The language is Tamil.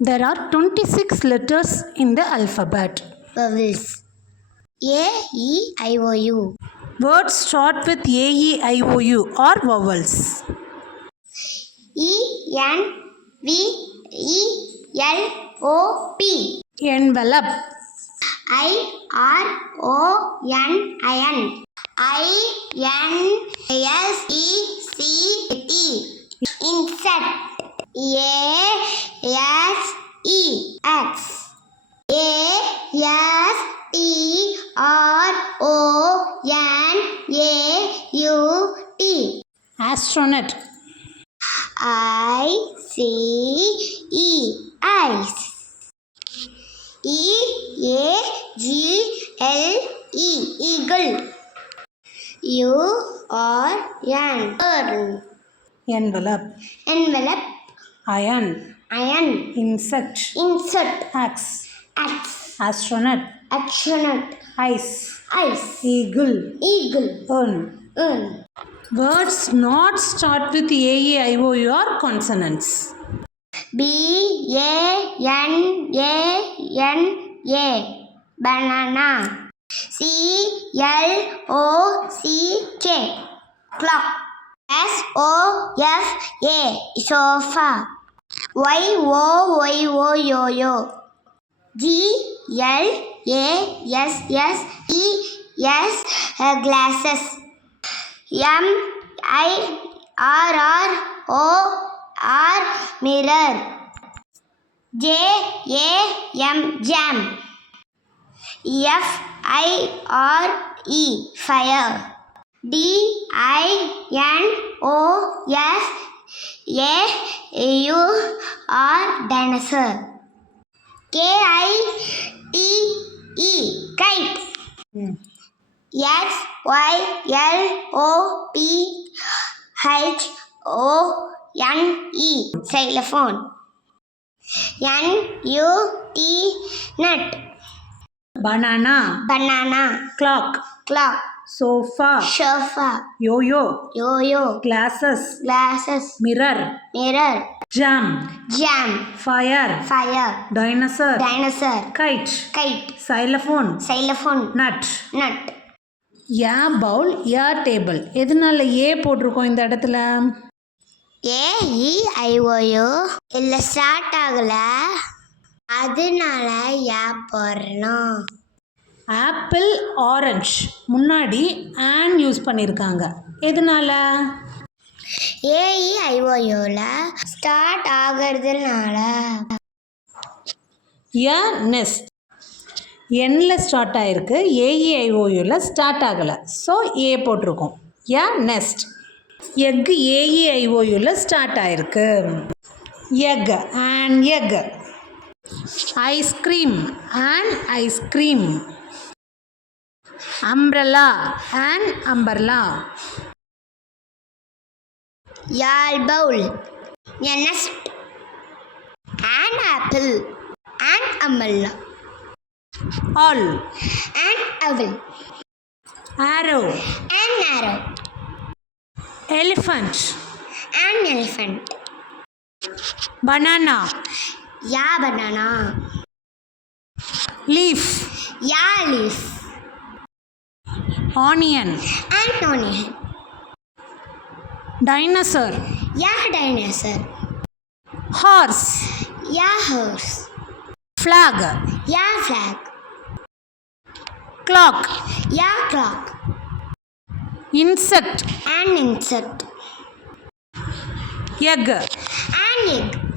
There are 26 letters in the alphabet. Vowels. A, E, I, O, U. Words start with A, E, I, O, U or vowels. E, N, V, E, L, O, P. Envelope. I, R, O, N, I-N. I, N, S, E, C, T. Insect. A, S, E, X. A, S, T, R, O, N, A, U, T. Astronaut. I, C, E, eyes. E, A, G, L, E, eagle. U, R, N, urn. Envelope. Envelope. Iron. Iron. Insect. Insect. Axe. Axe. Astronaut. Astronaut. Ice. Ice. Eagle. Eagle. Urn. Urn. Words not start with A, E, I, O, U or consonants. B, A, N, A, N, A. Banana. C, L, O, C, K. Clock. S, O, F, A. Sofa. Y, O, Y, O, yo-yo. G, L, A, S, S, E, S, glasses. M, I, R, R, O, R, mirror. J, A, M, jam. F, I, R, E, fire. D, I, N, O, S, A, U, R, dinosaur. K, I, T, E, kite. X, Y, L, O, P, H, O, N, E, xylophone. N, U, T, nut. Banana. Banana. Clock. Clock. Sofa. Sofa. Yo-yo. Yo-yo. Glasses. Glasses. Mirror. Mirror. Jam. Jam. Fire. Fire. Dinosaur. Dinosaur. Kite. Kite. Xylophone. Xylophone. Nut. Nut. Yeah Pavul yeah table. எதனால ஏ போட்டிருக்கோம் இந்த இடத்துல? ஏ, இ, ஐ, ஓ, யூ இல்லை ஸ்டார்ட் ஆகல, அதனால யா போடணும். ஆப்பிள், ஆரஞ்ச் முன்னாடி ஆன் யூஸ் பண்ணியிருக்காங்க. எதனால? ஏஇ ஐஓயூவில் ஸ்டார்ட் ஆகிறதுனால. யா நெஸ்ட் எண்ணில் ஸ்டார்ட் ஆகிருக்கு, ஏஇஐஓயூவில் ஸ்டார்ட் ஆகலை, ஸோ ஏ போட்டிருக்கோம். Yeah nest. எக்கு ஏஇஐஓயூவில் ஸ்டார்ட் ஆகிருக்கு. Egg and egg. Ice cream and ice cream. Umbrella and umbrella. யாழ் bowl. Nest and apple and umbrella. All and owl. Arrow and arrow. Elephant and elephant. Banana. Yeah, banana. Leaf. Yeah, leaf. Onion and onion. Dinosaur. Yeah, dinosaur. Horse. Yeah, horse. Flag. Yeah, flag. Clock. Yeah, clock. Insect and insect. egg and egg.